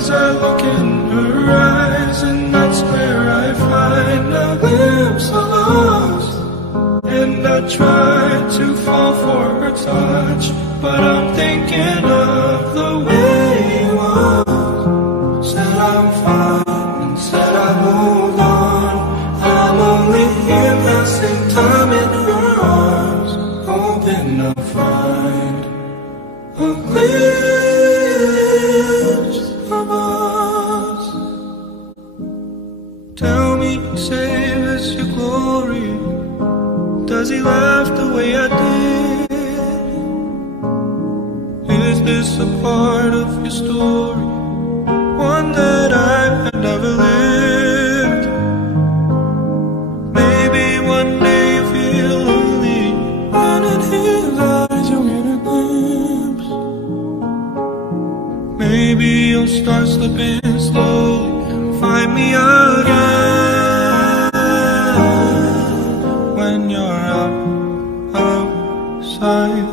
as I look in her eyes, and that's where I find a glimpse of us. And I try to fall for her touch, but I'm thinking of the way you was. Said I'm fine and said I moved on. I'm only here passing time in her arms, hoping I'll find a glimpse of us. Tell me, save us your glory. Does he laugh the way I did? Is this a part of your story, one that I had never lived? Maybe one day you feel lonely, and in his eyes you'll get a glimpse. Maybe you'll start slipping slowly and find me again when you're outside.